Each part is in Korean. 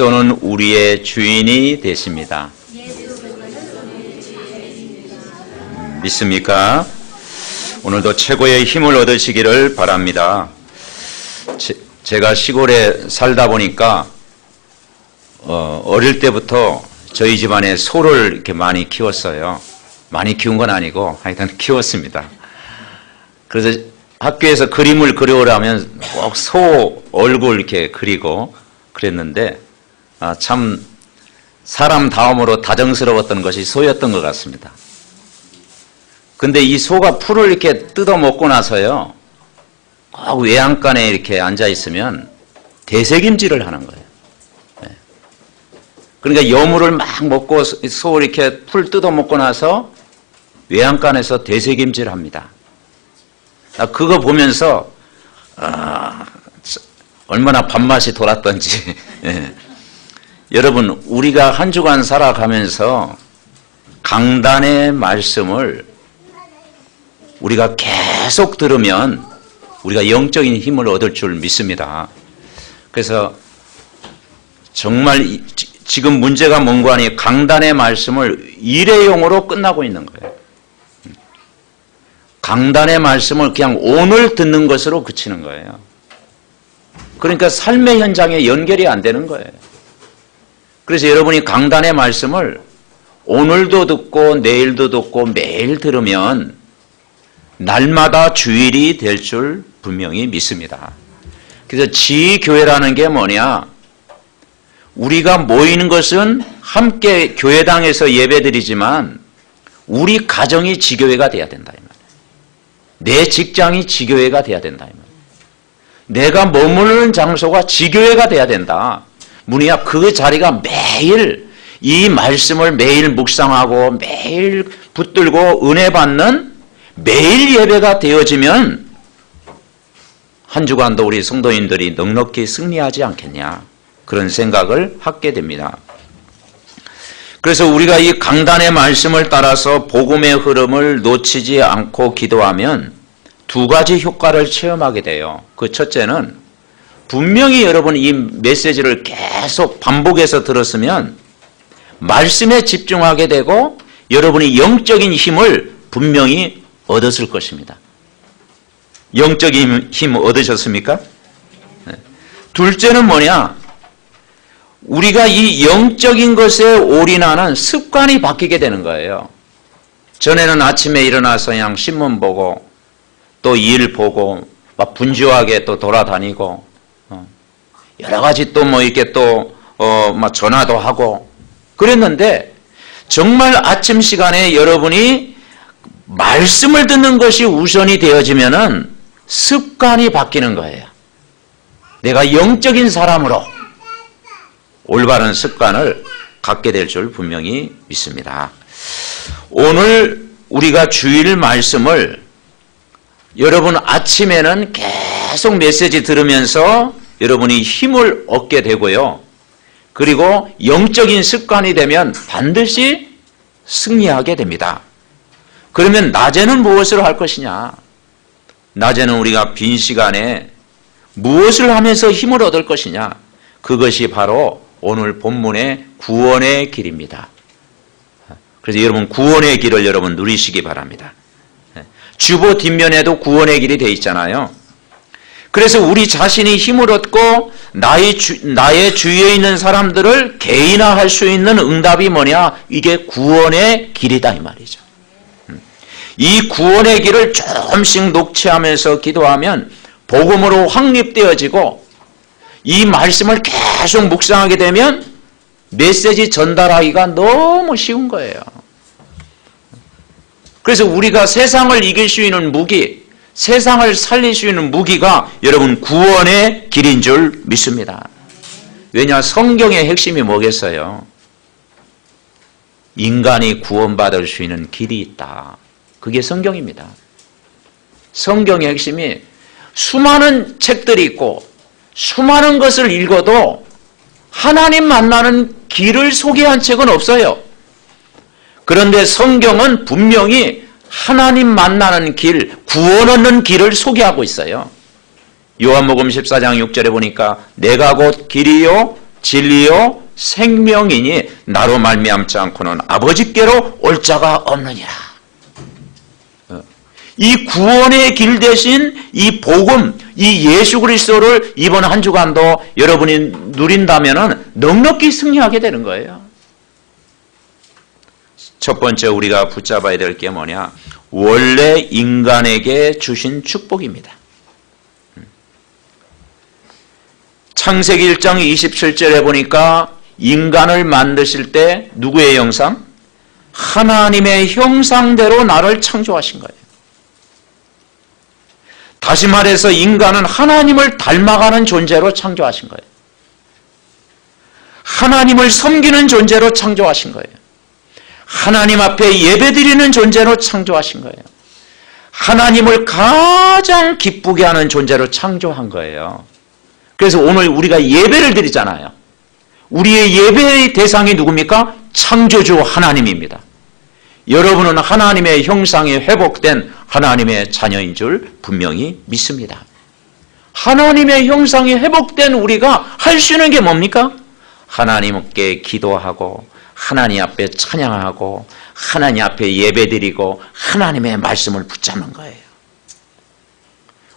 그리스도는 우리의 주인이 되십니다. 믿습니까? 오늘도 최고의 힘을 얻으시기를 바랍니다. 제가 시골에 살다 보니까 어릴 때부터 저희 집안에 소를 이렇게 많이 키웠어요. 많이 키운 건 아니고 하여튼 키웠습니다. 그래서 학교에서 그림을 그려오라면 꼭 소 얼굴 이렇게 그리고 그랬는데 참 사람 다음으로 다정스러웠던 것이 소였던 것 같습니다. 근데 이 소가 풀을 이렇게 뜯어 먹고 나서요, 꼭 외양간에 이렇게 앉아 있으면 되새김질을 하는 거예요. 그러니까 여물을 막 먹고 소 이렇게 풀 뜯어 먹고 나서 외양간에서 되새김질 합니다. 그거 보면서 얼마나 밥맛이 돌았던지. 여러분, 우리가 한 주간 살아가면서 강단의 말씀을 우리가 계속 들으면 우리가 영적인 힘을 얻을 줄 믿습니다. 그래서 정말 지금 문제가 뭔가 하니 강단의 말씀을 일회용으로 끝나고 있는 거예요. 강단의 말씀을 그냥 오늘 듣는 것으로 그치는 거예요. 그러니까 삶의 현장에 연결이 안 되는 거예요. 그래서 여러분이 강단의 말씀을 오늘도 듣고 내일도 듣고 매일 들으면 날마다 주일이 될 줄 분명히 믿습니다. 그래서 지교회라는 게 뭐냐? 우리가 모이는 것은 함께 교회당에서 예배드리지만 우리 가정이 지교회가 돼야 된다. 내 직장이 지교회가 돼야 된다. 내가 머무르는 장소가 지교회가 돼야 된다. 문이야 그 자리가 매일 이 말씀을 매일 묵상하고 매일 붙들고 은혜 받는 매일 예배가 되어지면 한 주간도 우리 성도인들이 넉넉히 승리하지 않겠냐, 그런 생각을 하게 됩니다. 그래서 우리가 이 강단의 말씀을 따라서 복음의 흐름을 놓치지 않고 기도하면 두 가지 효과를 체험하게 돼요. 그 첫째는 분명히 여러분 이 메시지를 계속 반복해서 들었으면 말씀에 집중하게 되고 여러분이 영적인 힘을 분명히 얻었을 것입니다. 영적인 힘 얻으셨습니까? 둘째는 뭐냐? 우리가 이 영적인 것에 올인하는 습관이 바뀌게 되는 거예요. 전에는 아침에 일어나서 그냥 신문 보고 또 일 보고 막 분주하게 또 돌아다니고 여러 가지 또 뭐 이렇게 또 막 전화도 하고 그랬는데 정말 아침 시간에 여러분이 말씀을 듣는 것이 우선이 되어지면은 습관이 바뀌는 거예요. 내가 영적인 사람으로 올바른 습관을 갖게 될 줄 분명히 믿습니다. 오늘 우리가 주일 말씀을 여러분 아침에는 계속 메시지 들으면서 여러분이 힘을 얻게 되고요. 그리고 영적인 습관이 되면 반드시 승리하게 됩니다. 그러면 낮에는 무엇을 할 것이냐? 낮에는 우리가 빈 시간에 무엇을 하면서 힘을 얻을 것이냐? 그것이 바로 오늘 본문의 구원의 길입니다. 그래서 여러분 구원의 길을 여러분 누리시기 바랍니다. 주보 뒷면에도 구원의 길이 되어 있잖아요. 그래서 우리 자신이 힘을 얻고 나의 주위에 있는 사람들을 개인화할 수 있는 응답이 뭐냐? 이게 구원의 길이다 이 말이죠. 이 구원의 길을 조금씩 녹취하면서 기도하면 복음으로 확립되어지고 이 말씀을 계속 묵상하게 되면 메시지 전달하기가 너무 쉬운 거예요. 그래서 우리가 세상을 이길 수 있는 무기, 세상을 살릴 수 있는 무기가 여러분 구원의 길인 줄 믿습니다. 왜냐? 성경의 핵심이 뭐겠어요? 인간이 구원받을 수 있는 길이 있다. 그게 성경입니다. 성경의 핵심이 수많은 책들이 있고 수많은 것을 읽어도 하나님 만나는 길을 소개한 책은 없어요. 그런데 성경은 분명히 하나님 만나는 길, 구원 얻는 길을 소개하고 있어요. 요한복음 14장 6절에 보니까 내가 곧 길이요 진리요 생명이니 나로 말미암지 않고는 아버지께로 올 자가 없느니라. 이 구원의 길 대신 이 복음, 이 예수 그리스도를 이번 한 주간도 여러분이 누린다면은 넉넉히 승리하게 되는 거예요. 첫 번째 우리가 붙잡아야 될 게 뭐냐? 원래 인간에게 주신 축복입니다. 창세기 1장 27절에 보니까 인간을 만드실 때 누구의 형상? 하나님의 형상대로 나를 창조하신 거예요. 다시 말해서 인간은 하나님을 닮아가는 존재로 창조하신 거예요. 하나님을 섬기는 존재로 창조하신 거예요. 하나님 앞에 예배드리는 존재로 창조하신 거예요. 하나님을 가장 기쁘게 하는 존재로 창조한 거예요. 그래서 오늘 우리가 예배를 드리잖아요. 우리의 예배의 대상이 누굽니까? 창조주 하나님입니다. 여러분은 하나님의 형상이 회복된 하나님의 자녀인 줄 분명히 믿습니다. 하나님의 형상이 회복된 우리가 할 수 있는 게 뭡니까? 하나님께 기도하고 하나님 앞에 찬양하고 하나님 앞에 예배드리고 하나님의 말씀을 붙잡는 거예요.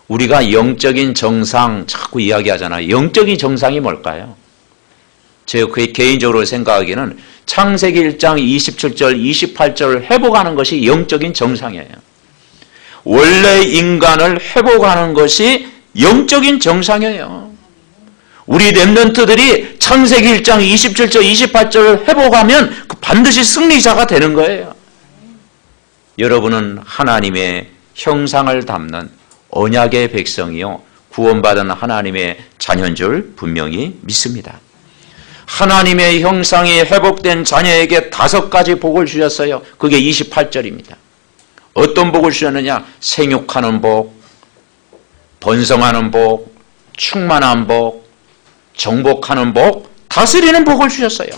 우리가 영적인 정상 자꾸 이야기하잖아요. 영적인 정상이 뭘까요? 제가 개인적으로 생각하기에는 창세기 1장 27절 28절을 회복하는 것이 영적인 정상이에요. 원래 인간을 회복하는 것이 영적인 정상이에요. 우리 렘넌트들이 창세기 1장 27절 28절을 회복하면 반드시 승리자가 되는 거예요. 여러분은 하나님의 형상을 담는 언약의 백성이요 구원받은 하나님의 자녀인 줄 분명히 믿습니다. 하나님의 형상이 회복된 자녀에게 5가지 복을 주셨어요. 그게 28절입니다. 어떤 복을 주셨느냐? 생육하는 복, 번성하는 복, 충만한 복, 정복하는 복, 다스리는 복을 주셨어요.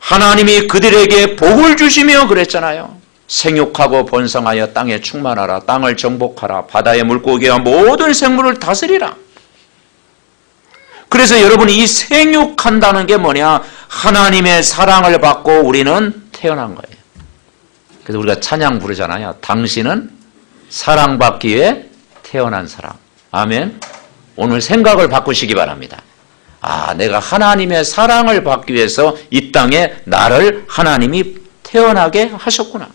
하나님이 그들에게 복을 주시며 그랬잖아요. 생육하고 번성하여 땅에 충만하라, 땅을 정복하라, 바다의 물고기와 모든 생물을 다스리라. 그래서 여러분이 이 생육한다는 게 뭐냐? 하나님의 사랑을 받고 우리는 태어난 거예요. 그래서 우리가 찬양 부르잖아요. 당신은 사랑받기 위해 태어난 사람. 아멘. 오늘 생각을 바꾸시기 바랍니다. 아, 내가 하나님의 사랑을 받기 위해서 이 땅에 나를 하나님이 태어나게 하셨구나.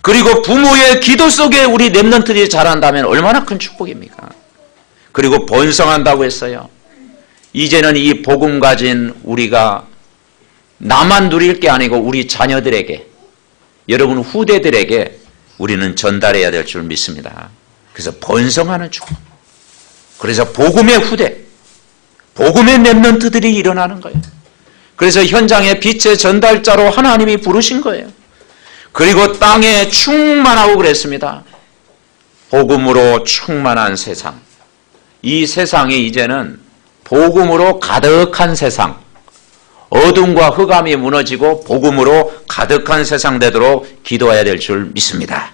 그리고 부모의 기도 속에 우리 렘넌트들이 자란다면 얼마나 큰 축복입니까? 그리고 번성한다고 했어요. 이제는 이 복음 가진 우리가 나만 누릴 게 아니고 우리 자녀들에게, 여러분 후대들에게 우리는 전달해야 될 줄 믿습니다. 그래서 번성하는 축복. 그래서 복음의 후대, 복음의 렘넌트들이 일어나는 거예요. 그래서 현장의 빛의 전달자로 하나님이 부르신 거예요. 그리고 땅에 충만하고 그랬습니다. 복음으로 충만한 세상. 이 세상이 이제는 복음으로 가득한 세상, 어둠과 흑암이 무너지고 복음으로 가득한 세상 되도록 기도해야 될 줄 믿습니다.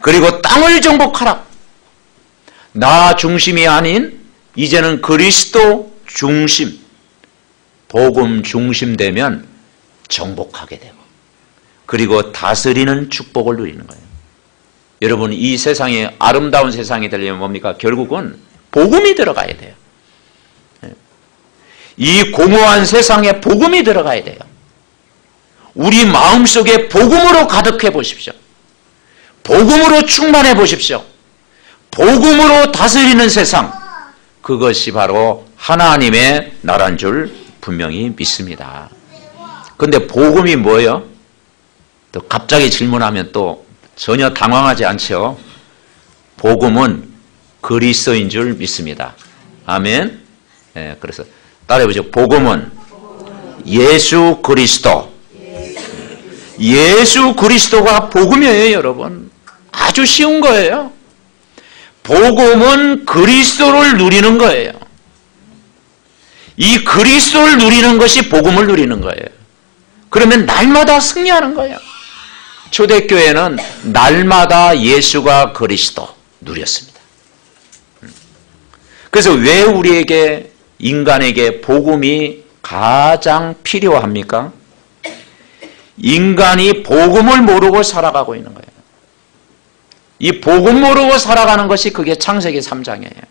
그리고 땅을 정복하라. 나 중심이 아닌 이제는 그리스도 중심, 복음 중심 되면 정복하게 되고 그리고 다스리는 축복을 누리는 거예요. 여러분 이 세상이 아름다운 세상이 되려면 뭡니까? 결국은 복음이 들어가야 돼요. 이 공허한 세상에 복음이 들어가야 돼요. 우리 마음속에 복음으로 가득해 보십시오. 복음으로 충만해 보십시오. 복음으로 다스리는 세상, 그것이 바로 하나님의 나라인 줄 분명히 믿습니다. 그런데 복음이 뭐예요? 또 갑자기 질문하면 또 전혀 당황하지 않죠. 복음은 그리스도인 줄 믿습니다. 아멘. 네, 그래서 따라해보죠. 복음은 예수 그리스도. 예수 그리스도가 복음이에요, 여러분. 아주 쉬운 거예요. 복음은 그리스도를 누리는 거예요. 이 그리스도를 누리는 것이 복음을 누리는 거예요. 그러면 날마다 승리하는 거예요. 초대교회는 날마다 예수가 그리스도 누렸습니다. 그래서 왜 우리에게 인간에게 복음이 가장 필요합니까? 인간이 복음을 모르고 살아가고 있는 거예요. 이 복음 모르고 살아가는 것이 그게 창세기 3장이에요.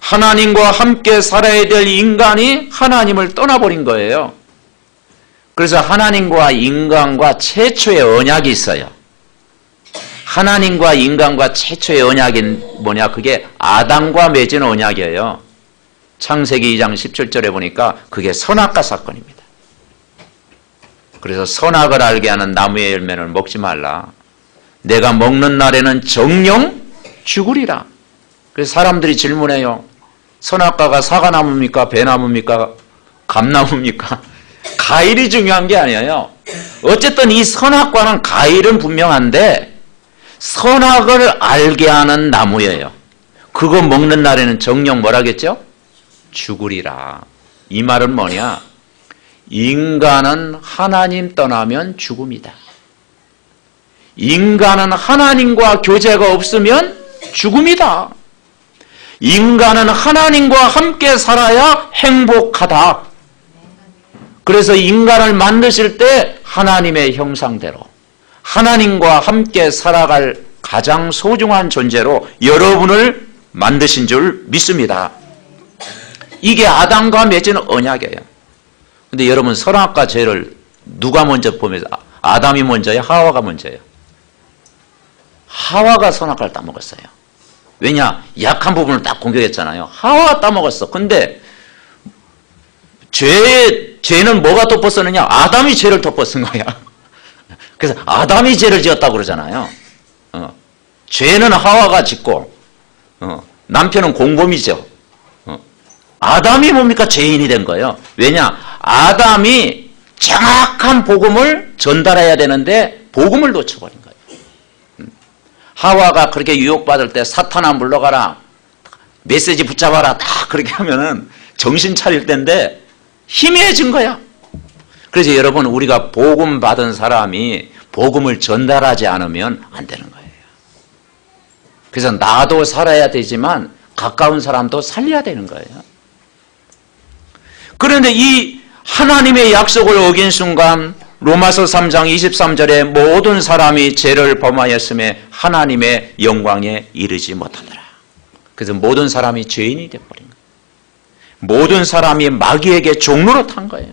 하나님과 함께 살아야 될 인간이 하나님을 떠나버린 거예요. 그래서 하나님과 인간과 최초의 언약이 있어요. 하나님과 인간과 최초의 언약이 뭐냐? 그게 아담과 맺은 언약이에요. 창세기 2장 17절에 보니까 그게 선악과 사건입니다. 그래서 선악을 알게 하는 나무의 열매는 먹지 말라. 내가 먹는 날에는 정령 죽으리라. 그래서 사람들이 질문해요. 선악과가 사과나무입니까? 배나무입니까? 감나무입니까? 과일이 중요한 게 아니에요. 어쨌든 이 선악과는 과일은 분명한데 선악을 알게 하는 나무예요. 그거 먹는 날에는 정령 뭐라겠죠? 죽으리라. 이 말은 뭐냐? 인간은 하나님 떠나면 죽음이다. 인간은 하나님과 교제가 없으면 죽음이다. 인간은 하나님과 함께 살아야 행복하다. 그래서 인간을 만드실 때 하나님의 형상대로 하나님과 함께 살아갈 가장 소중한 존재로 여러분을 만드신 줄 믿습니다. 이게 아담과 맺은 언약이에요. 근데 여러분 선악과 죄를 누가 먼저 보면서 아담이 먼저예요? 하와가 먼저예요? 하와가 선악과를 따먹었어요. 왜냐? 약한 부분을 딱 공격했잖아요. 하와가 따먹었어. 근데 죄는 뭐가 덮었었느냐? 아담이 죄를 덮었은 거야. 그래서 아담이 죄를 지었다고 그러잖아요. 죄는 하와가 짓고 남편은 공범이죠. 아담이 뭡니까? 죄인이 된 거예요. 왜냐? 아담이 정확한 복음을 전달해야 되는데 복음을 놓쳐버린 거예요. 하와가 그렇게 유혹받을 때 사탄아 물러가라, 메시지 붙잡아라, 딱 그렇게 하면은 정신 차릴 때인데 희미해진 거야. 그래서 여러분, 우리가 복음 받은 사람이 복음을 전달하지 않으면 안 되는 거예요. 그래서 나도 살아야 되지만 가까운 사람도 살려야 되는 거예요. 그런데 이 하나님의 약속을 어긴 순간 로마서 3장 23절에 모든 사람이 죄를 범하였음에 하나님의 영광에 이르지 못하더라. 그래서 모든 사람이 죄인이 되어버린 거예요. 모든 사람이 마귀에게 종로로 탄 거예요.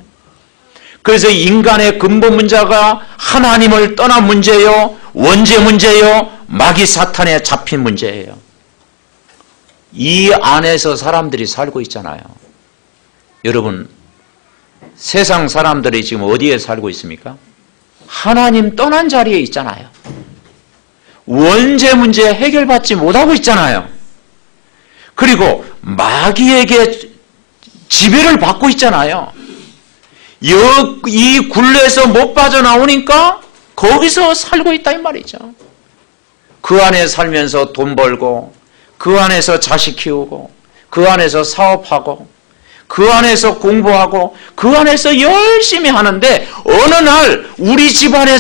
그래서 인간의 근본 문제가 하나님을 떠난 문제요, 원죄 문제요, 마귀 사탄에 잡힌 문제예요. 이 안에서 사람들이 살고 있잖아요. 여러분, 세상 사람들이 지금 어디에 살고 있습니까? 하나님 떠난 자리에 있잖아요. 원죄 문제 해결받지 못하고 있잖아요. 그리고 마귀에게 지배를 받고 있잖아요. 이 굴레에서 못 빠져나오니까 거기서 살고 있다 이 말이죠. 그 안에 살면서 돈 벌고, 그 안에서 자식 키우고, 그 안에서 사업하고, 그 안에서 공부하고, 그 안에서 열심히 하는데 어느 날 우리 집안에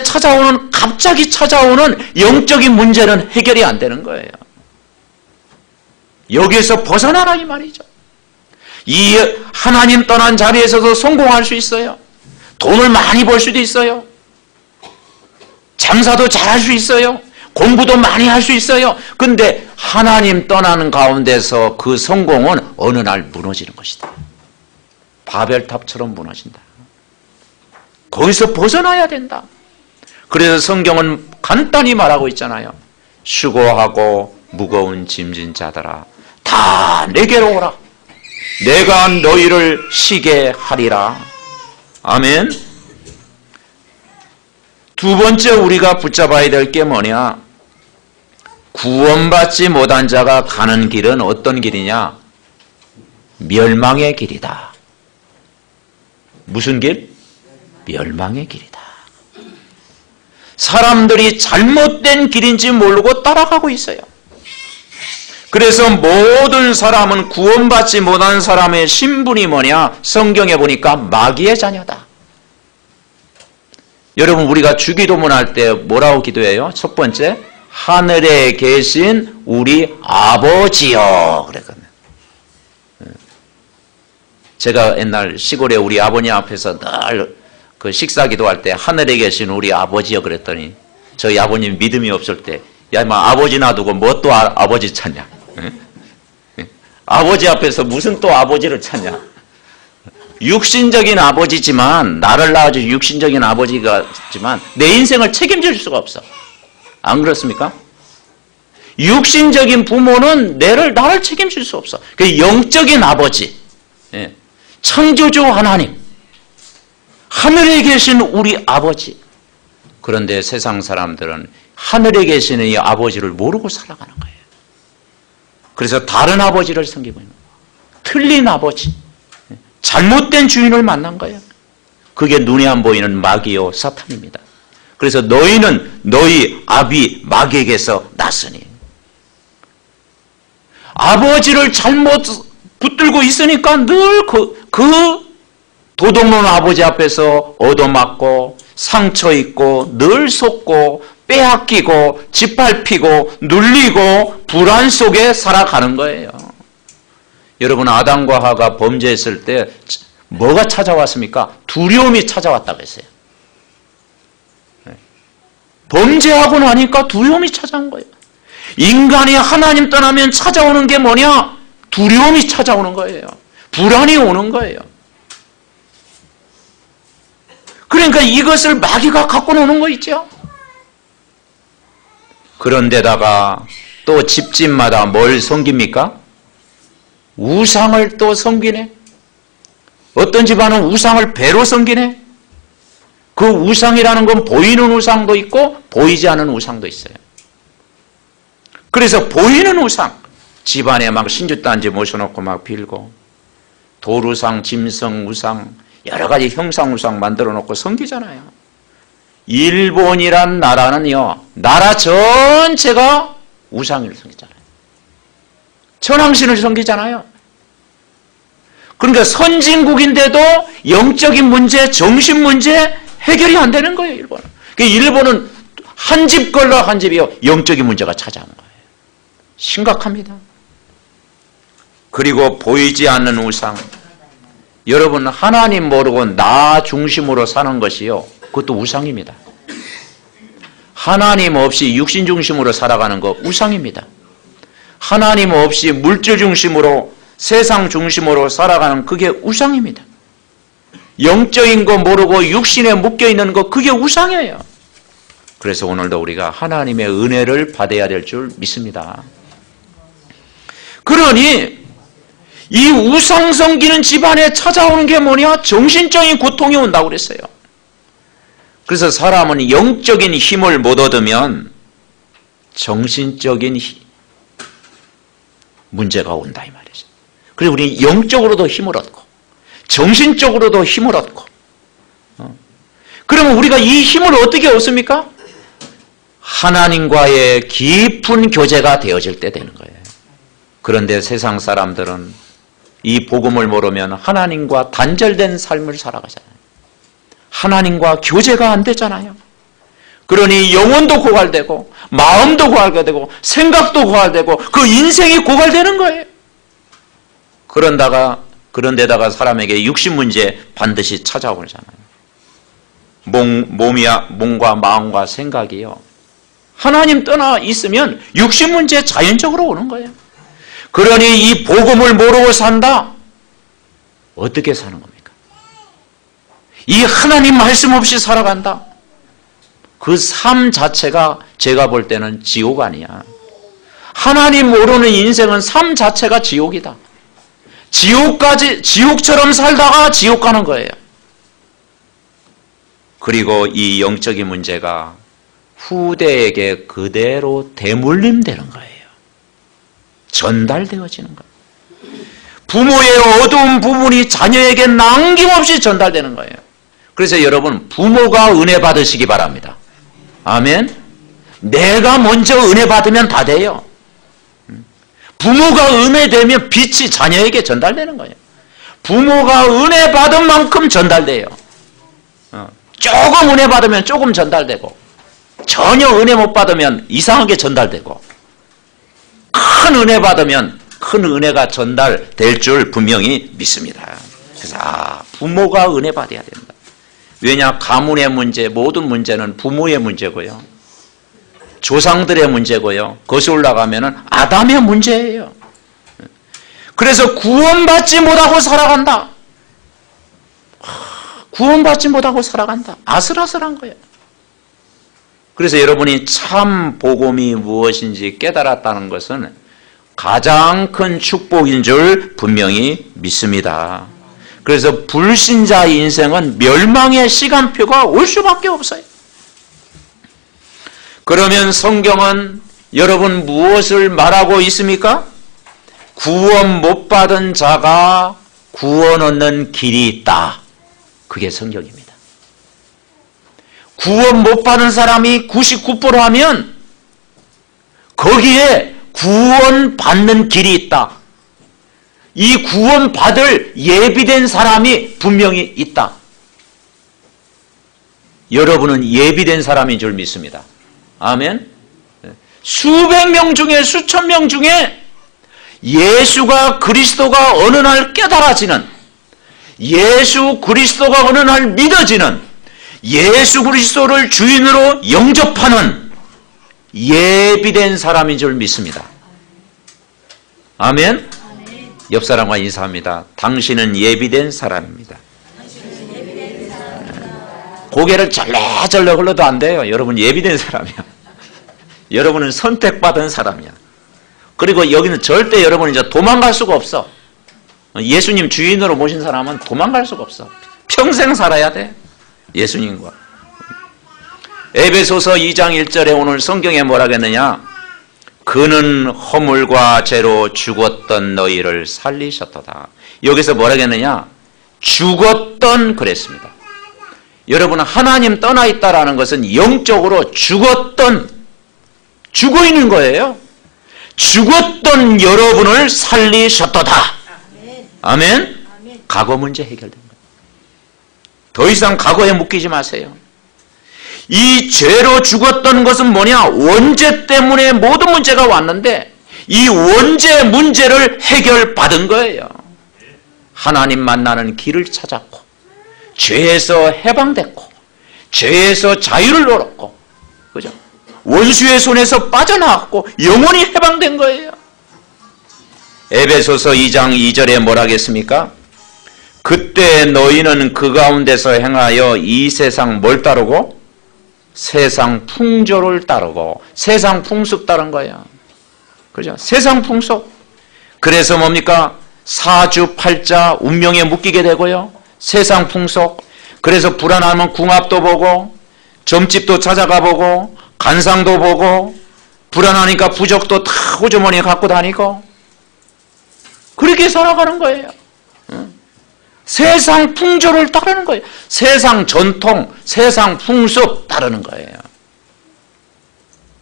갑자기 찾아오는 영적인 문제는 해결이 안 되는 거예요. 여기에서 벗어나라 이 말이죠. 이 하나님 떠난 자리에서도 성공할 수 있어요. 돈을 많이 벌 수도 있어요. 장사도 잘할 수 있어요. 공부도 많이 할 수 있어요. 근데 하나님 떠나는 가운데서 그 성공은 어느 날 무너지는 것이다. 바벨탑처럼 무너진다. 거기서 벗어나야 된다. 그래서 성경은 간단히 말하고 있잖아요. 수고하고 무거운 짐진 자들아, 다 내게로 오라. 내가 너희를 쉬게 하리라. 아멘. 두 번째 우리가 붙잡아야 될 게 뭐냐? 구원받지 못한 자가 가는 길은 어떤 길이냐? 멸망의 길이다. 무슨 길? 멸망의 길이다. 사람들이 잘못된 길인지 모르고 따라가고 있어요. 그래서 모든 사람은 구원받지 못한 사람의 신분이 뭐냐? 성경에 보니까 마귀의 자녀다. 여러분, 우리가 주기도문 할 때 뭐라고 기도해요? 첫 번째, 하늘에 계신 우리 아버지여 그랬거든요. 제가 옛날 시골에 우리 아버님 앞에서 늘 그 식사 기도할 때 하늘에 계신 우리 아버지여 그랬더니 저희 아버님 믿음이 없을 때 야, 뭐 아버지 놔두고 뭐 또 아버지 찾냐? 아버지 앞에서 무슨 또 아버지를 찾냐? 육신적인 아버지지만 나를 낳아준 육신적인 아버지가지만 내 인생을 책임질 수가 없어. 안 그렇습니까? 육신적인 부모는 나를 책임질 수 없어. 그 영적인 아버지, 창조주 하나님, 하늘에 계신 우리 아버지. 그런데 세상 사람들은 하늘에 계시는 이 아버지를 모르고 살아가는 거예요. 그래서 다른 아버지를 섬기고 있는 거예요. 틀린 아버지, 잘못된 주인을 만난 거예요. 그게 눈에 안 보이는 마귀요 사탄입니다. 그래서 너희는 너희 아비 마귀에게서 났으니, 아버지를 잘못 붙들고 있으니까 늘 그 도둑놈 아버지 앞에서 얻어맞고 상처 입고 늘 속고 빼앗기고 짓밟히고 눌리고 불안 속에 살아가는 거예요. 여러분, 아담과 하와가 범죄했을 때 뭐가 찾아왔습니까? 두려움이 찾아왔다고 했어요. 범죄하고 나니까 두려움이 찾아온 거예요. 인간이 하나님 떠나면 찾아오는 게 뭐냐? 두려움이 찾아오는 거예요. 불안이 오는 거예요. 그러니까 이것을 마귀가 갖고 노는 거 있죠. 그런데다가 또 집집마다 뭘 섬깁니까? 우상을 또 섬기네. 어떤 집안은 우상을 배로 섬기네. 그 우상이라는 건 보이는 우상도 있고 보이지 않는 우상도 있어요. 그래서 보이는 우상, 집안에 막 신주단지 모셔놓고 막 빌고 돌우상, 짐승 우상, 여러 가지 형상 우상 만들어 놓고 섬기잖아요. 일본이란 나라는요, 나라 전체가 우상을 섬기잖아요. 천왕신을 섬기잖아요. 그러니까 선진국인데도 영적인 문제, 정신 문제 해결이 안 되는 거예요, 일본은. 그러니까 일본은 한 집 걸러 한 집이요, 영적인 문제가 찾아온 거예요. 심각합니다. 그리고 보이지 않는 우상. 여러분, 하나님 모르고 나 중심으로 사는 것이요, 그것도 우상입니다. 하나님 없이 육신 중심으로 살아가는 거 우상입니다. 하나님 없이 물질 중심으로, 세상 중심으로 살아가는 그게 우상입니다. 영적인 거 모르고 육신에 묶여있는 거, 그게 우상이에요. 그래서 오늘도 우리가 하나님의 은혜를 받아야 될 줄 믿습니다. 그러니 이 우상 섬기는 집안에 찾아오는 게 뭐냐? 정신적인 고통이 온다고 그랬어요. 그래서 사람은 영적인 힘을 못 얻으면 정신적인 문제가 온다 이 말이죠. 그래서 우리 영적으로도 힘을 얻고 정신적으로도 힘을 얻고, 그러면 우리가 이 힘을 어떻게 얻습니까? 하나님과의 깊은 교제가 되어질 때 되는 거예요. 그런데 세상 사람들은 이 복음을 모르면 하나님과 단절된 삶을 살아가잖아요. 하나님과 교제가 안 되잖아요. 그러니 영혼도 고갈되고 마음도 고갈되고 생각도 고갈되고 그 인생이 고갈되는 거예요. 그런데다가 사람에게 육신 문제 반드시 찾아오잖아요. 몸과 마음과 생각이요, 하나님 떠나 있으면 육신 문제 자연적으로 오는 거예요. 그러니 이 복음을 모르고 산다? 어떻게 사는 겁니까? 이 하나님 말씀 없이 살아간다? 그 삶 자체가 제가 볼 때는 지옥 아니야. 하나님 모르는 인생은 삶 자체가 지옥이다. 지옥처럼 살다가 지옥 가는 거예요. 그리고 이 영적인 문제가 후대에게 그대로 대물림되는 거예요. 전달되어지는 거예요. 부모의 어두운 부분이 자녀에게 남김없이 전달되는 거예요. 그래서 여러분, 부모가 은혜 받으시기 바랍니다. 아멘. 내가 먼저 은혜 받으면 다 돼요. 부모가 은혜 되면 빛이 자녀에게 전달되는 거예요. 부모가 은혜 받은 만큼 전달돼요. 조금 은혜 받으면 조금 전달되고, 전혀 은혜 못 받으면 이상하게 전달되고, 큰 은혜 받으면 큰 은혜가 전달될 줄 분명히 믿습니다. 그래서 부모가 은혜 받아야 된다. 왜냐? 가문의 문제, 모든 문제는 부모의 문제고요. 조상들의 문제고요. 거기서 올라가면은 아담의 문제예요. 그래서 구원받지 못하고 살아간다. 구원받지 못하고 살아간다. 아슬아슬한 거예요. 그래서 여러분이 참 복음이 무엇인지 깨달았다는 것은 가장 큰 축복인 줄 분명히 믿습니다. 그래서 불신자 인생은 멸망의 시간표가 올 수밖에 없어요. 그러면 성경은 여러분 무엇을 말하고 있습니까? 구원 못 받은 자가 구원 얻는 길이 있다. 그게 성경입니다. 구원 못 받은 사람이 99% 하면 거기에 구원 받는 길이 있다. 이 구원 받을 예비된 사람이 분명히 있다. 여러분은 예비된 사람인 줄 믿습니다. 아멘. 수백 명 중에 수천 명 중에 예수가 그리스도가 어느 날 깨달아지는, 예수 그리스도가 어느 날 믿어지는, 예수 그리스도를 주인으로 영접하는 예비된 사람인 줄 믿습니다. 아멘. 옆 사람과 인사합니다. 당신은 예비된 사람입니다. 고개를 절레절레 흘러도 안 돼요. 여러분 예비된 사람이야. 여러분은 선택받은 사람이야. 그리고 여기는 절대 여러분은 이제 도망갈 수가 없어. 예수님 주인으로 모신 사람은 도망갈 수가 없어. 평생 살아야 돼. 예수님과. 에베소서 2장 1절에 오늘 성경에 뭐라 했느냐? 그는 허물과 죄로 죽었던 너희를 살리셨도다. 여기서 뭐라 했느냐? 죽었던 그랬습니다. 여러분 하나님 떠나 있다라는 것은 영적으로 죽었던, 죽어 있는 거예요. 죽었던 여러분을 살리셨도다. 아멘. 과거 문제 해결된 거예요. 더 이상 과거에 묶이지 마세요. 이 죄로 죽었던 것은 뭐냐? 원죄 때문에 모든 문제가 왔는데 이 원죄 문제를 해결받은 거예요. 하나님 만나는 길을 찾았고 죄에서 해방됐고 죄에서 자유를 얻었고, 그죠? 원수의 손에서 빠져나왔고 영원히 해방된 거예요. 에베소서 2장 2절에 뭐라 하겠습니까? 그때 너희는 그 가운데서 행하여 이 세상 뭘 따르고? 세상 풍조를 따르고, 세상 풍습 따른 거예요. 그죠? 세상 풍속. 그래서 뭡니까? 사주팔자 운명에 묶이게 되고요. 세상 풍속. 그래서 불안하면 궁합도 보고, 점집도 찾아가 보고, 간상도 보고, 불안하니까 부적도 다 호주머니에 갖고 다니고, 그렇게 살아가는 거예요. 세상 풍조를 따르는 거예요. 세상 전통, 세상 풍습 따르는 거예요.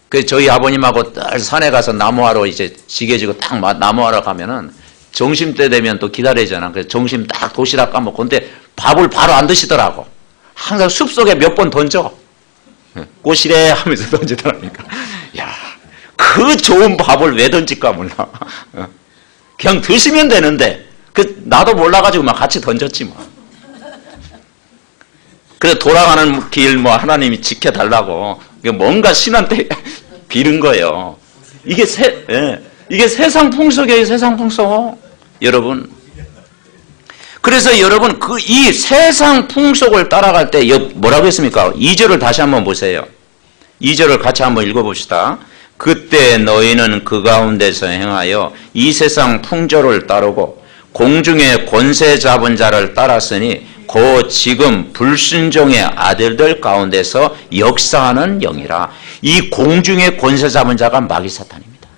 그래서 저희 아버님하고 늘 산에 가서 나무하러 이제 지게 지고 딱 나무하러 가면은 점심때 되면 또 기다리잖아. 그래서 점심 딱 도시락 까먹고, 근데 밥을 바로 안 드시더라고. 항상 숲속에 몇 번 던져. 꼬시래 하면서 던지더라니까. 야, 그 좋은 밥을 왜 던질까 몰라. 그냥 드시면 되는데, 나도 몰라가지고 막 같이 던졌지 뭐. 그래서 돌아가는 길 뭐 하나님이 지켜달라고 뭔가 신한테 빌은 거예요. 이게 이게 세상 풍속이에요, 세상 풍속. 여러분. 그래서 여러분 이 세상 풍속을 따라갈 때 뭐라고 했습니까? 2절을 다시 한번 보세요. 2절을 같이 한번 읽어봅시다. 그때 너희는 그 가운데서 행하여 이 세상 풍조를 따르고 공중의 권세 잡은 자를 따랐으니 곧 지금 불순종의 아들들 가운데서 역사하는 영이라. 이 공중의 권세 잡은 자가 마귀 사탄입니다.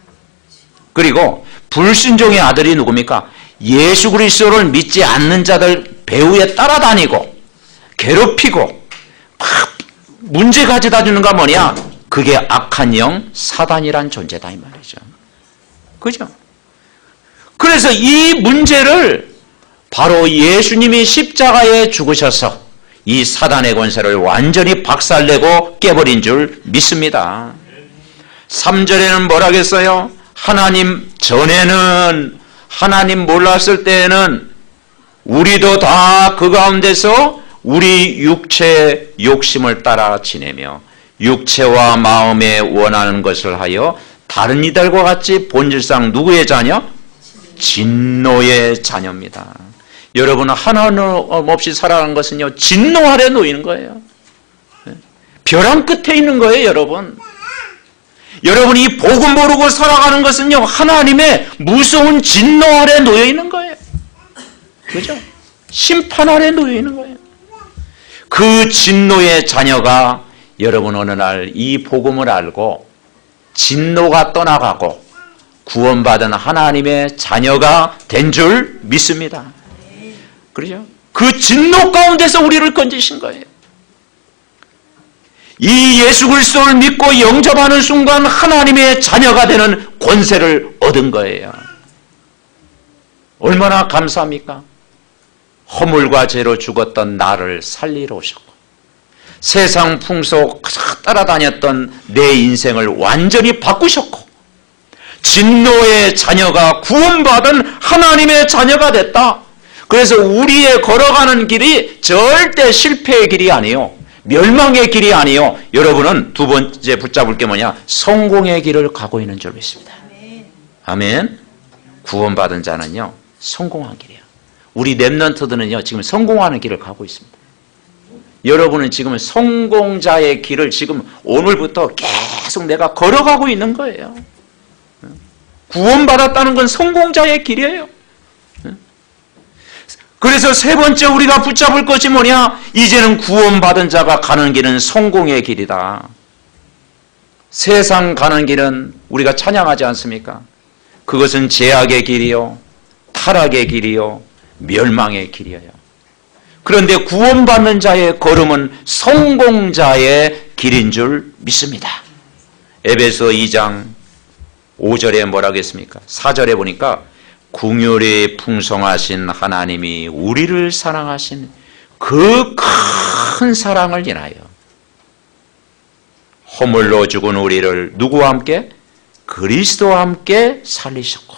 그리고 불순종의 아들이 누굽니까? 예수 그리스도를 믿지 않는 자들 배후에 따라다니고 괴롭히고 막 문제 가져다 주는 거 뭐냐? 그게 악한 영 사단이란 존재다 이 말이죠. 그죠? 그래서 이 문제를 바로 예수님이 십자가에 죽으셔서 이 사단의 권세를 완전히 박살내고 깨버린 줄 믿습니다. 3절에는 뭐라 했어요? 하나님 전에는, 하나님 몰랐을 때에는 우리도 다 그 가운데서 우리 육체의 욕심을 따라 지내며 육체와 마음에 원하는 것을 하여 다른 이들과 같이 본질상 누구의 자녀? 진노의 자녀입니다. 여러분은 하나님 없이 살아가는 것은요, 진노 아래 놓이는 거예요. 벼랑 끝에 있는 거예요, 여러분. 여러분이 이 복음 모르고 살아가는 것은요, 하나님의 무서운 진노 아래 놓여 있는 거예요. 그죠? 심판 아래 놓여 있는 거예요. 그 진노의 자녀가 여러분 어느 날 이 복음을 알고 진노가 떠나가고 구원받은 하나님의 자녀가 된 줄 믿습니다. 그렇죠? 그 진노 가운데서 우리를 건지신 거예요. 이 예수 그리스도를 믿고 영접하는 순간 하나님의 자녀가 되는 권세를 얻은 거예요. 얼마나 감사합니까? 허물과 죄로 죽었던 나를 살리러 오셨고 세상 풍속 따라다녔던 내 인생을 완전히 바꾸셨고 진노의 자녀가 구원받은 하나님의 자녀가 됐다. 그래서 우리의 걸어가는 길이 절대 실패의 길이 아니에요. 멸망의 길이 아니요. 여러분은 두 번째 붙잡을 게 뭐냐? 성공의 길을 가고 있는 줄 믿습니다. 아멘. 구원받은 자는요, 성공한 길이에요. 우리 렘넌트들은요, 지금 성공하는 길을 가고 있습니다. 여러분은 지금 성공자의 길을 지금 오늘부터 계속 내가 걸어가고 있는 거예요. 구원받았다는 건 성공자의 길이에요. 그래서 세 번째 우리가 붙잡을 것이 뭐냐? 이제는 구원받은 자가 가는 길은 성공의 길이다. 세상 가는 길은 우리가 찬양하지 않습니까? 그것은 죄악의 길이요, 타락의 길이요, 멸망의 길이에요. 그런데 구원받는 자의 걸음은 성공자의 길인 줄 믿습니다. 에베소 2장 5절에 뭐라고 했습니까? 4절에 보니까 긍휼이 풍성하신 하나님이 우리를 사랑하신 그 큰 사랑을 인하여 허물로 죽은 우리를 누구와 함께? 그리스도와 함께 살리셨고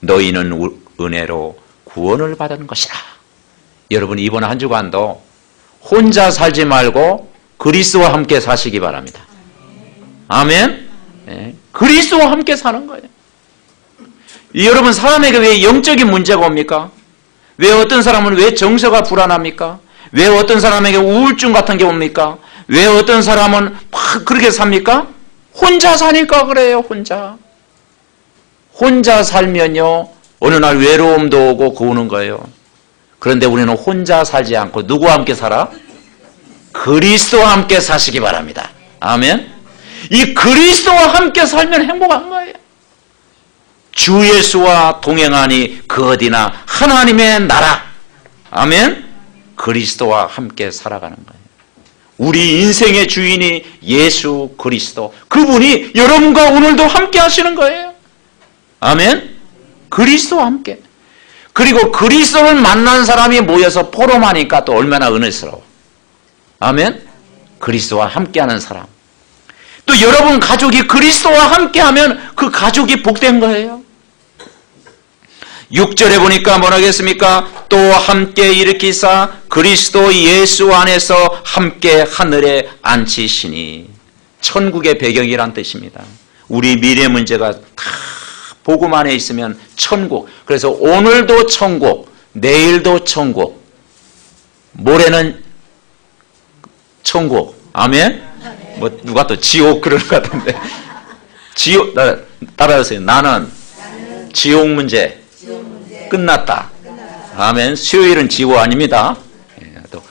너희는 은혜로 구원을 받은 것이라. 여러분 이번 한 주간도 혼자 살지 말고 그리스도와 함께 사시기 바랍니다. 아멘. 네. 그리스도와 함께 사는 거예요. 여러분 사람에게 왜 영적인 문제가 옵니까? 왜 어떤 사람은 왜 정서가 불안합니까? 왜 어떤 사람에게 우울증 같은 게 옵니까? 왜 어떤 사람은 막 그렇게 삽니까? 혼자 사니까 그래요. 혼자 살면요 어느 날 외로움도 오고 그오는 거예요. 그런데 우리는 혼자 살지 않고 누구와 함께 살아? 그리스도와 함께 사시기 바랍니다. 아멘. 이 그리스도와 함께 살면 행복한 거예요. 주 예수와 동행하니 그 어디나 하나님의 나라. 아멘. 그리스도와 함께 살아가는 거예요. 우리 인생의 주인이 예수 그리스도, 그분이 여러분과 오늘도 함께 하시는 거예요. 아멘. 그리스도와 함께. 그리고 그리스도를 만난 사람이 모여서 포럼하니까 또 얼마나 은혜스러워. 아멘. 그리스도와 함께하는 사람. 또 여러분 가족이 그리스도와 함께하면 그 가족이 복된 거예요. 6절에 보니까 뭐라고 했습니까? 또 함께 일으키사 그리스도 예수 안에서 함께 하늘에 앉히시니. 천국의 배경이란 뜻입니다. 우리 미래 문제가 다 복음 안에 있으면 천국. 그래서 오늘도 천국, 내일도 천국, 모레는 천국. 아멘? 뭐 누가 또 지옥 그러는 것 같은데. 지옥, 따라하세요. 나는 지옥 문제 끝났다. 아멘. 수요일은 지옥 아닙니다. 또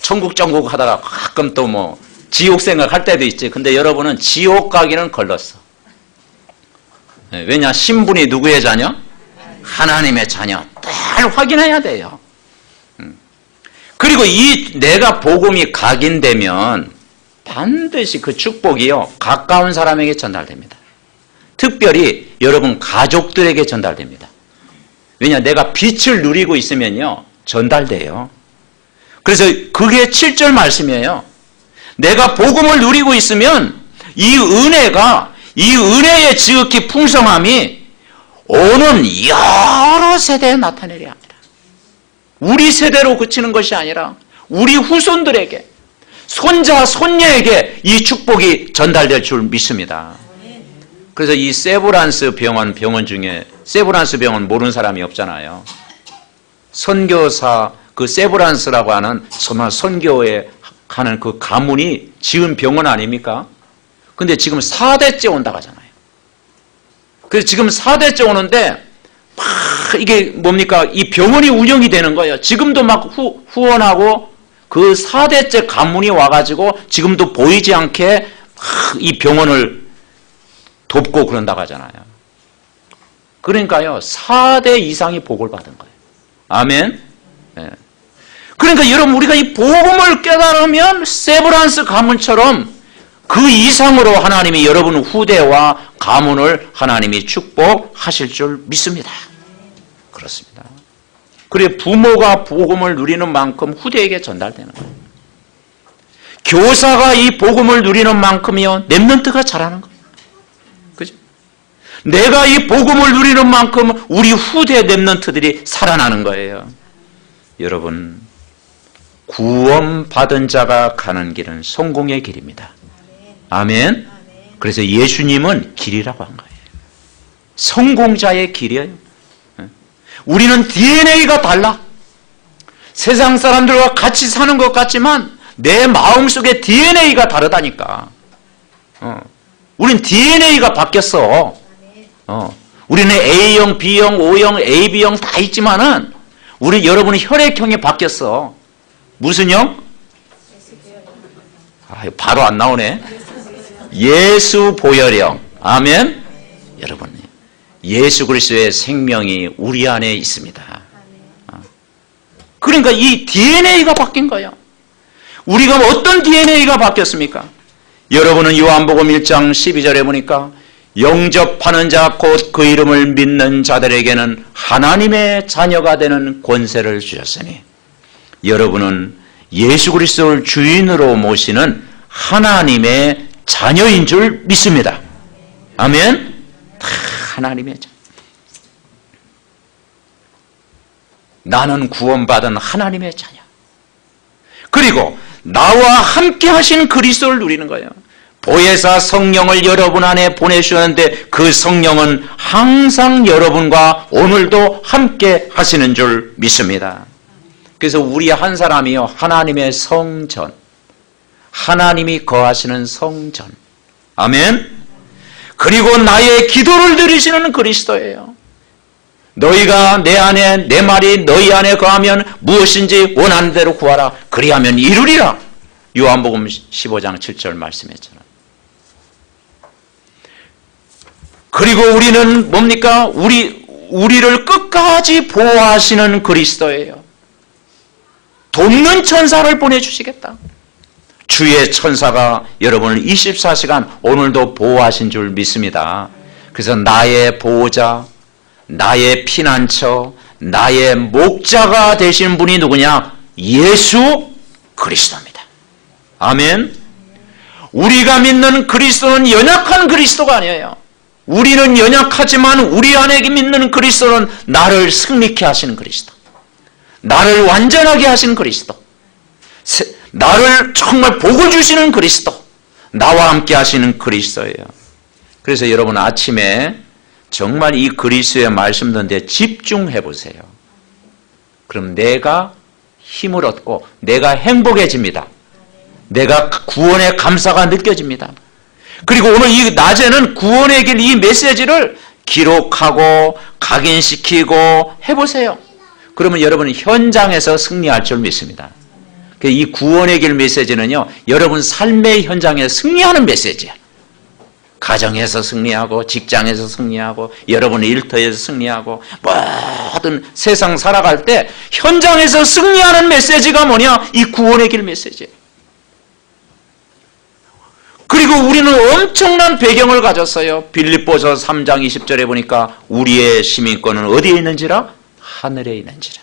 천국 정국 하다가 가끔 또 뭐 지옥 생각할 때도 있지. 근데 여러분은 지옥 가기는 걸렀어. 왜냐? 신분이 누구의 자녀? 하나님의 자녀. 잘 확인해야 돼요. 그리고 이 내가 복음이 각인되면 반드시 그 축복이요 가까운 사람에게 전달됩니다. 특별히 여러분 가족들에게 전달됩니다. 왜냐? 내가 빛을 누리고 있으면요 전달돼요. 그래서 그게 7절 말씀이에요. 내가 복음을 누리고 있으면 이 은혜가, 이 은혜의 지극히 풍성함이 오는 여러 세대에 나타내려 합니다. 우리 세대로 그치는 것이 아니라 우리 후손들에게, 손자, 손녀에게 이 축복이 전달될 줄 믿습니다. 그래서 이 세브란스 병원 중에 세브란스 병원 모르는 사람이 없잖아요. 선교사 그 세브란스라고 하는 정말 선교에 하는 그 가문이 지은 병원 아닙니까? 근데 지금 4대째 온다고 하잖아요. 그래서 지금 4대째 오는데 막 이게 뭡니까? 이 병원이 운영이 되는 거예요. 지금도 막 후원하고 그 4대째 가문이 와가지고 지금도 보이지 않게 막 이 병원을 돕고 그런다고 하잖아요. 그러니까요, 4대 이상이 복을 받은 거예요. 아멘. 네. 그러니까 여러분, 우리가 이 복음을 깨달으면 세브란스 가문처럼 그 이상으로 하나님이 여러분 후대와 가문을 하나님이 축복하실 줄 믿습니다. 그렇습니다. 그래, 부모가 복음을 누리는 만큼 후대에게 전달되는 거예요. 교사가 이 복음을 누리는 만큼이요, 렘넌트가 자라는 거예요. 그죠? 내가 이 복음을 누리는 만큼 우리 후대 렘넌트들이 살아나는 거예요. 여러분, 구원받은 자가 가는 길은 성공의 길입니다. 아멘. 그래서 예수님은 길이라고 한 거예요. 성공자의 길이에요. 우리는 DNA가 달라. 세상 사람들과 같이 사는 것 같지만 내 마음속에 DNA가 다르다니까. 우린 DNA가 바뀌었어. 우리는 A형, B형, O형, AB형 다 있지만은 여러분은 혈액형이 바뀌었어. 무슨 형? 바로 안 나오네. 예수 보혈형. 아멘. 여러분, 예수 그리스도의 생명이 우리 안에 있습니다. 그러니까 이 DNA가 바뀐 거예요. 우리가 어떤 DNA가 바뀌었습니까? 여러분은 요한복음 1장 12절에 보니까 영접하는 자 곧 그 이름을 믿는 자들에게는 하나님의 자녀가 되는 권세를 주셨으니 여러분은 예수 그리스도를 주인으로 모시는 하나님의 자녀인 줄 믿습니다. 아멘. 다 하나님의 자녀. 나는 구원받은 하나님의 자녀. 그리고 나와 함께 하신 그리스도를 누리는 거예요. 보혜사 성령을 여러분 안에 보내주셨는데 그 성령은 항상 여러분과 오늘도 함께 하시는 줄 믿습니다. 그래서 우리 한 사람이요, 하나님의 성전, 하나님이 거하시는 성전. 아멘. 그리고 나의 기도를 들으시는 그리스도예요. 너희가 내 안에, 내 말이 너희 안에 거하면 무엇인지 원하는 대로 구하라. 그리하면 이루리라. 요한복음 15장 7절 말씀했잖아요. 그리고 우리는 뭡니까? 우리를 끝까지 보호하시는 그리스도예요. 돕는 천사를 보내주시겠다. 주의 천사가 여러분을 24시간 오늘도 보호하신 줄 믿습니다. 그래서 나의 보호자, 나의 피난처, 나의 목자가 되신 분이 누구냐? 예수 그리스도입니다. 아멘. 우리가 믿는 그리스도는 연약한 그리스도가 아니에요. 우리는 연약하지만 우리 안에 믿는 그리스도는 나를 승리케 하시는 그리스도, 나를 완전하게 하신 그리스도, 나를 정말 복을 주시는 그리스도, 나와 함께 하시는 그리스도예요. 그래서 여러분 아침에 정말 이 그리스도의 말씀 듣는데 집중해 보세요. 그럼 내가 힘을 얻고 내가 행복해집니다. 내가 구원의 감사가 느껴집니다. 그리고 오늘 이 낮에는 구원의 길 이 메시지를 기록하고 각인시키고 해보세요. 그러면 여러분은 현장에서 승리할 줄 믿습니다. 이 구원의 길 메시지는요, 여러분 삶의 현장에 승리하는 메시지예요. 가정에서 승리하고, 직장에서 승리하고, 여러분의 일터에서 승리하고, 모든 세상 살아갈 때 현장에서 승리하는 메시지가 뭐냐? 이 구원의 길 메시지예요. 그리고 우리는 엄청난 배경을 가졌어요. 빌립보서 3장 20절에 보니까 우리의 시민권은 어디에 있는지라? 하늘에 있는지라.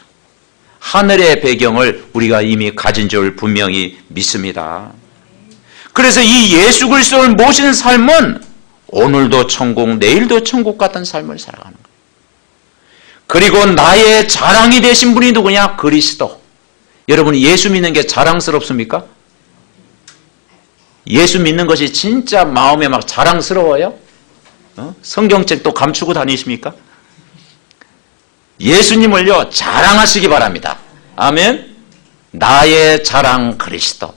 하늘의 배경을 우리가 이미 가진 줄 분명히 믿습니다. 그래서 이 예수 그리스도를 모신 삶은 오늘도 천국, 내일도 천국 같은 삶을 살아가는 거예요. 그리고 나의 자랑이 되신 분이 누구냐? 그리스도. 여러분, 예수 믿는 게 자랑스럽습니까? 예수 믿는 것이 진짜 마음에 막 자랑스러워요? 성경책도 감추고 다니십니까? 예수님을요, 자랑하시기 바랍니다. 아멘. 나의 자랑 그리스도.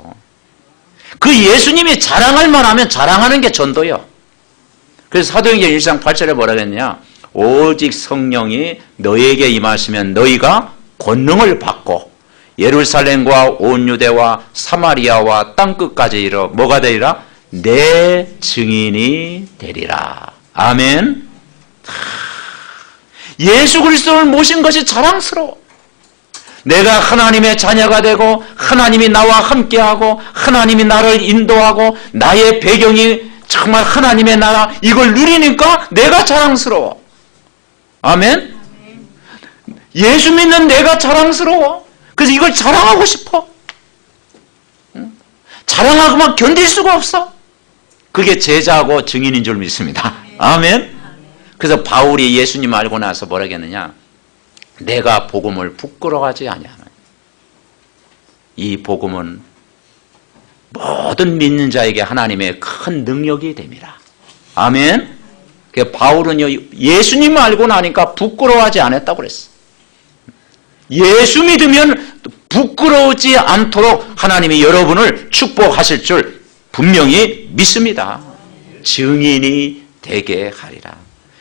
그 예수님이 자랑할 만하면 자랑하는 게 전도요. 그래서 사도행전 1장 8절에 뭐라 그랬냐? 오직 성령이 너에게 임하시면 너희가 권능을 받고 예루살렘과 온 유대와 사마리아와 땅끝까지 이르러 뭐가 되리라? 내 증인이 되리라. 아멘. 예수 그리스도를 모신 것이 자랑스러워. 내가 하나님의 자녀가 되고 하나님이 나와 함께하고 하나님이 나를 인도하고 나의 배경이 정말 하나님의 나라, 이걸 누리니까 내가 자랑스러워. 아멘. 예수 믿는 내가 자랑스러워. 그래서 이걸 자랑하고 싶어. 자랑하고만 견딜 수가 없어. 그게 제자하고 증인인 줄 믿습니다. 아멘. 그래서 바울이 예수님 알고 나서 뭐라 했느냐? 내가 복음을 부끄러워하지 아니하노니. 이 복음은 모든 믿는 자에게 하나님의 큰 능력이 됩니다. 아멘. 그 바울은요, 예수님 알고 나니까 부끄러워하지 않았다고 그랬어. 예수 믿으면 부끄러우지 않도록 하나님이 여러분을 축복하실 줄 분명히 믿습니다. 증인이 되게 하리라.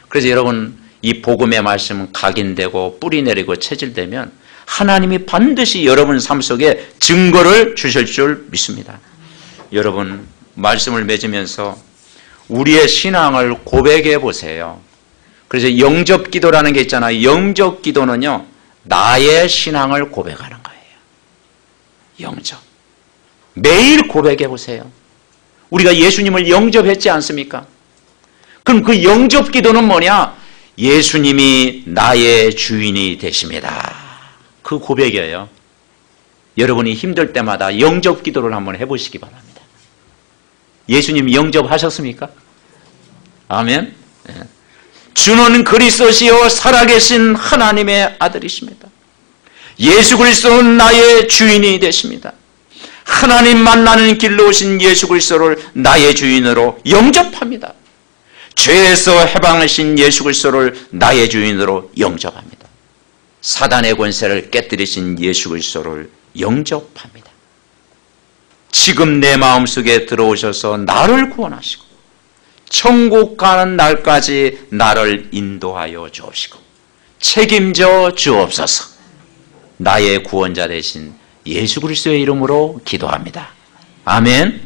그래서 여러분, 이 복음의 말씀은 각인되고 뿌리 내리고 체질되면 하나님이 반드시 여러분 삶 속에 증거를 주실 줄 믿습니다. 여러분, 말씀을 맺으면서 우리의 신앙을 고백해 보세요. 그래서 영접 기도라는 게 있잖아요. 영접 기도는요, 나의 신앙을 고백하는 거예요. 영접. 매일 고백해 보세요. 우리가 예수님을 영접했지 않습니까? 그럼 그 영접 기도는 뭐냐? 예수님이 나의 주인이 되십니다. 그 고백이에요. 여러분이 힘들 때마다 영접 기도를 한번 해보시기 바랍니다. 예수님 영접하셨습니까? 아멘. 주는 그리스도시요 살아계신 하나님의 아들이십니다. 예수 그리스도는 나의 주인이 되십니다. 하나님 만나는 길로 오신 예수 그리스도를 나의 주인으로 영접합니다. 죄에서 해방하신 예수 그리스도를 나의 주인으로 영접합니다. 사단의 권세를 깨뜨리신 예수 그리스도를 영접합니다. 지금 내 마음속에 들어오셔서 나를 구원하시고 천국 가는 날까지 나를 인도하여 주옵시고 책임져 주옵소서. 나의 구원자 되신 예수 그리스도의 이름으로 기도합니다. 아멘.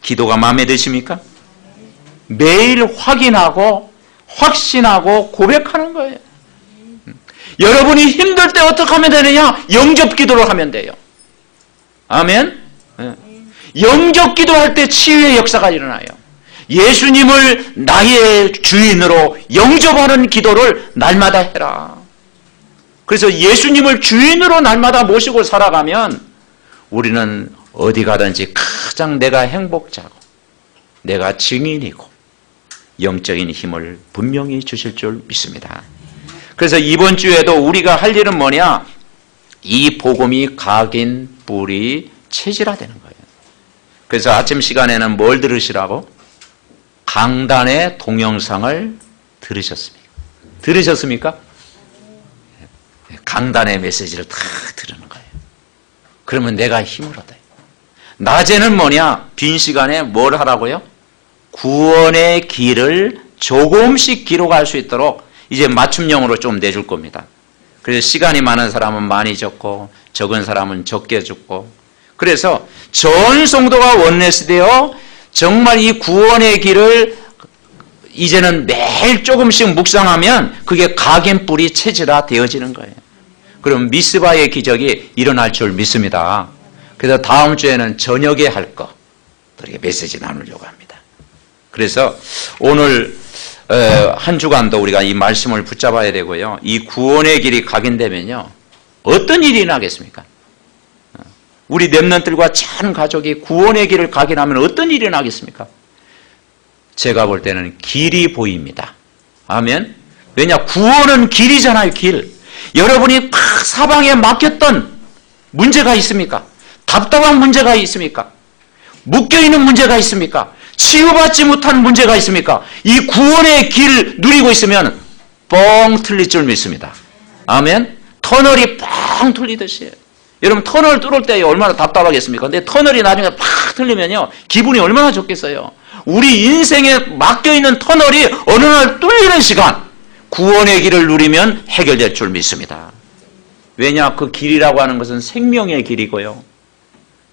기도가 마음에 드십니까? 매일 확인하고 확신하고 고백하는 거예요. 여러분이 힘들 때 어떻게 하면 되느냐? 영접 기도를 하면 돼요. 아멘. 영접 기도할 때 치유의 역사가 일어나요. 예수님을 나의 주인으로 영접하는 기도를 날마다 해라. 그래서 예수님을 주인으로 날마다 모시고 살아가면 우리는 어디 가든지 가장 내가 행복자고 내가 증인이고 영적인 힘을 분명히 주실 줄 믿습니다. 그래서 이번 주에도 우리가 할 일은 뭐냐? 이 복음이 각인, 뿌리, 체질화되는 거예요. 그래서 아침 시간에는 뭘 들으시라고? 강단의 동영상을 들으셨습니까? 들으셨습니까? 강단의 메시지를 다 들으는 거예요. 그러면 내가 힘을 얻어요. 낮에는 뭐냐? 빈 시간에 뭘 하라고요? 구원의 길을 조금씩 기록할 수 있도록 이제 맞춤형으로 좀 내줄 겁니다. 그래서 시간이 많은 사람은 많이 적고 적은 사람은 적게 적고 그래서 전 성도가 원내스되어 정말 이 구원의 길을 이제는 매일 조금씩 묵상하면 그게 각인 뿌리 체질화 되어지는 거예요. 그럼 미스바의 기적이 일어날 줄 믿습니다. 그래서 다음 주에는 저녁에 할 거 이렇게 메시지 나누려고 합니다. 그래서 오늘 한 주간도 우리가 이 말씀을 붙잡아야 되고요. 이 구원의 길이 각인되면요. 어떤 일이 나겠습니까? 우리 렘넌트들과 전 가족이 구원의 길을 각인하면 어떤 일이 나겠습니까? 제가 볼 때는 길이 보입니다. 아멘. 왜냐? 구원은 길이잖아요, 길. 여러분이 막 사방에 막혔던 문제가 있습니까? 답답한 문제가 있습니까? 묶여있는 문제가 있습니까? 치유받지 못한 문제가 있습니까? 이 구원의 길 누리고 있으면 뻥 틀릴 줄 믿습니다. 아멘? 터널이 뻥 뚫리듯이. 여러분 터널 뚫을 때 얼마나 답답하겠습니까? 근데 터널이 나중에 팍 뚫리면요 기분이 얼마나 좋겠어요. 우리 인생에 막혀있는 터널이 어느 날 뚫리는 시간, 구원의 길을 누리면 해결될 줄 믿습니다. 왜냐? 그 길이라고 하는 것은 생명의 길이고요,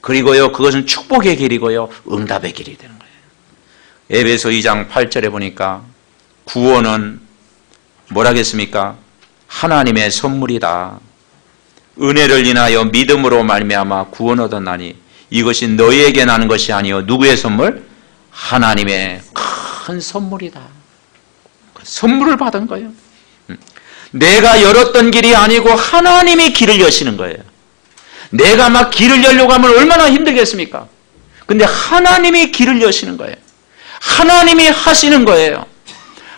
그리고요 그것은 축복의 길이고요 응답의 길이 되는 거예요. 에베소 2장 8절에 보니까 구원은 뭐라겠습니까? 하나님의 선물이다. 은혜를 인하여 믿음으로 말미암아 구원 얻었나니 이것이 너희에게 나는 것이 아니요 누구의 선물? 하나님의 큰 선물이다. 선물을 받은 거예요. 내가 열었던 길이 아니고 하나님이 길을 여시는 거예요. 내가 막 길을 열려고 하면 얼마나 힘들겠습니까? 근데 하나님이 길을 여시는 거예요. 하나님이 하시는 거예요.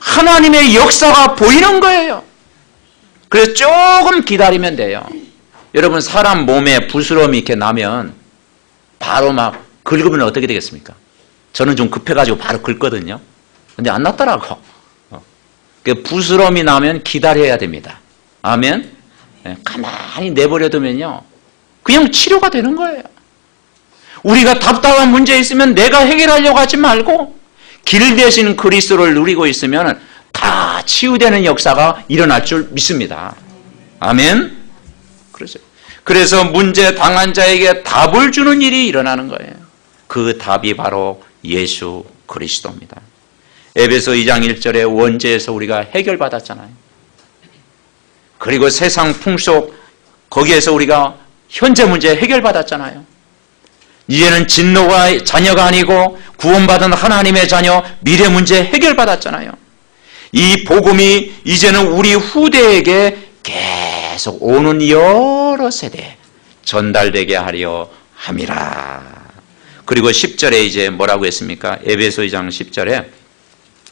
하나님의 역사가 보이는 거예요. 그래서 조금 기다리면 돼요. 여러분 사람 몸에 부스럼이 이렇게 나면 바로 막 긁으면 어떻게 되겠습니까? 저는 좀 급해가지고 바로 긁거든요. 근데 안 났더라고. 그 부스럼이 나면 기다려야 됩니다. 아멘? 가만히 내버려두면요 그냥 치료가 되는 거예요. 우리가 답답한 문제 있으면 내가 해결하려고 하지 말고 길 대신 그리스도를 누리고 있으면 다 치유되는 역사가 일어날 줄 믿습니다. 아멘? 그래서 문제 당한 자에게 답을 주는 일이 일어나는 거예요. 그 답이 바로 예수 그리스도입니다. 에베소 2장 1절에 원죄에서 우리가 해결받았잖아요. 그리고 세상 풍속 거기에서 우리가 현재 문제 해결받았잖아요. 이제는 진노가 자녀가 아니고 구원받은 하나님의 자녀, 미래 문제 해결받았잖아요. 이 복음이 이제는 우리 후대에게 계속 오는 여러 세대에 전달되게 하려 함이라. 그리고 10절에 이제 뭐라고 했습니까? 에베소 2장 10절에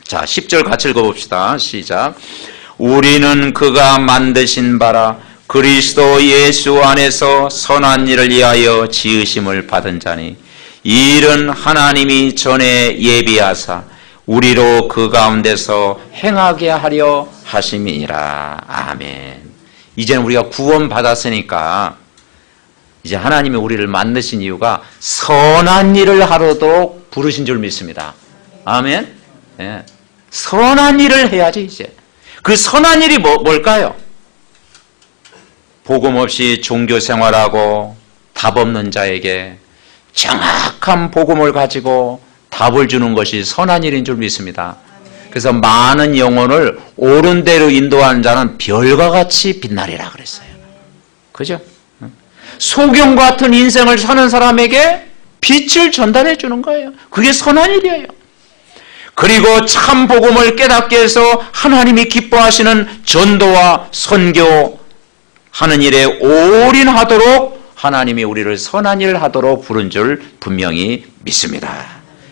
자 10절 같이 읽어봅시다. 시작. 우리는 그가 만드신 바라 그리스도 예수 안에서 선한 일을 위하여 지으심을 받은 자니 이 일은 하나님이 전에 예비하사 우리로 그 가운데서 행하게 하려 하심이니라. 아멘. 이제는 우리가 구원받았으니까 이제 하나님이 우리를 만드신 이유가 선한 일을 하도록 부르신 줄 믿습니다. 아멘. 예. 선한 일을 해야지 이제. 그 선한 일이 뭘까요? 복음 없이 종교 생활하고 답 없는 자에게 정확한 복음을 가지고 답을 주는 것이 선한 일인 줄 믿습니다. 그래서 많은 영혼을 옳은 대로 인도하는 자는 별과 같이 빛나리라 그랬어요. 그죠? 소경 같은 인생을 사는 사람에게 빛을 전달해 주는 거예요. 그게 선한 일이에요. 그리고 참 복음을 깨닫게 해서 하나님이 기뻐하시는 전도와 선교 하는 일에 올인하도록 하나님이 우리를 선한 일을 하도록 부른 줄 분명히 믿습니다.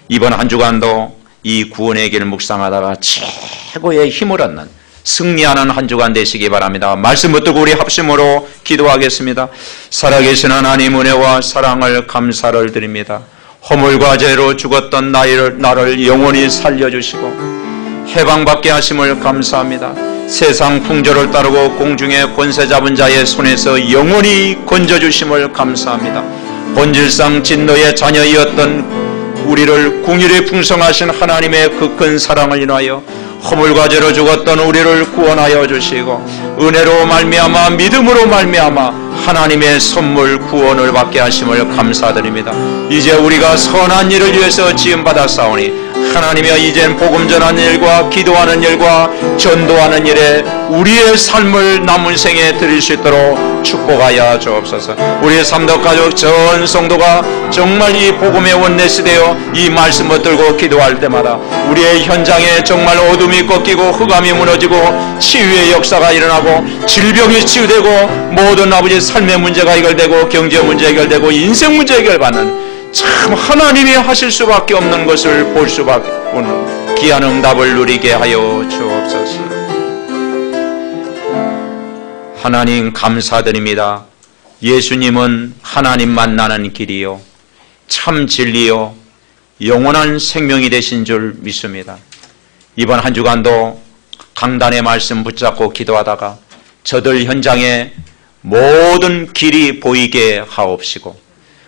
이번 한 주간도 이 구원의 길을 묵상하다가 최고의 힘을 얻는 승리하는 한 주간 되시기 바랍니다. 말씀 붙들고 우리 합심으로 기도하겠습니다. 살아계신 하나님 은혜와 사랑을 감사를 드립니다. 허물과 죄로 죽었던 나를 영원히 살려주시고 해방받게 하심을 감사합니다. 세상 풍조를 따르고 공중의 권세 잡은 자의 손에서 영원히 건져주심을 감사합니다. 본질상 진노의 자녀이었던 우리를 궁일이 풍성하신 하나님의 그 큰 사랑을 인하여 허물과 죄로 죽었던 우리를 구원하여 주시고 은혜로 말미암아 믿음으로 말미암아 하나님의 선물 구원을 받게 하심을 감사드립니다. 이제 우리가 선한 일을 위해서 지음받았사오니 하나님이여 이젠 복음 전하는 일과 기도하는 일과 전도하는 일에 우리의 삶을 남은 생에 드릴 수 있도록 축복하여 주옵소서. 우리의 삼덕가족 전 성도가 정말 이 복음의 원내시 되어 이 말씀을 들고 기도할 때마다 우리의 현장에 정말 어둠이 꺾이고 흑암이 무너지고 치유의 역사가 일어나고 질병이 치유되고 모든 아버지 삶의 문제가 해결되고 경제 문제 해결되고 인생 문제 해결받는 참 하나님이 하실 수밖에 없는 것을 볼 수밖에 없는 귀한 응답을 누리게 하여 주옵소서. 하나님 감사드립니다. 예수님은 하나님 만나는 길이요, 참 진리요, 영원한 생명이 되신 줄 믿습니다. 이번 한 주간도 강단의 말씀 붙잡고 기도하다가 저들 현장에 모든 길이 보이게 하옵시고,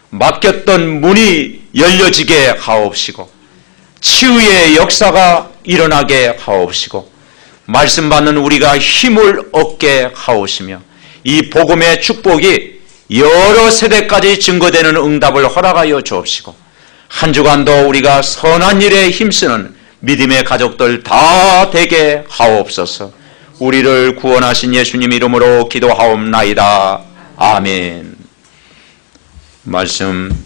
막혔던 문이 열려지게 하옵시고, 치유의 역사가 일어나게 하옵시고, 말씀 받는 우리가 힘을 얻게 하옵시며, 이 복음의 축복이 여러 세대까지 증거되는 응답을 허락하여 주옵시고, 한 주간도 우리가 선한 일에 힘쓰는 믿음의 가족들 다 되게 하옵소서. 우리를 구원하신 예수님 이름으로 기도하옵나이다. 아멘. 말씀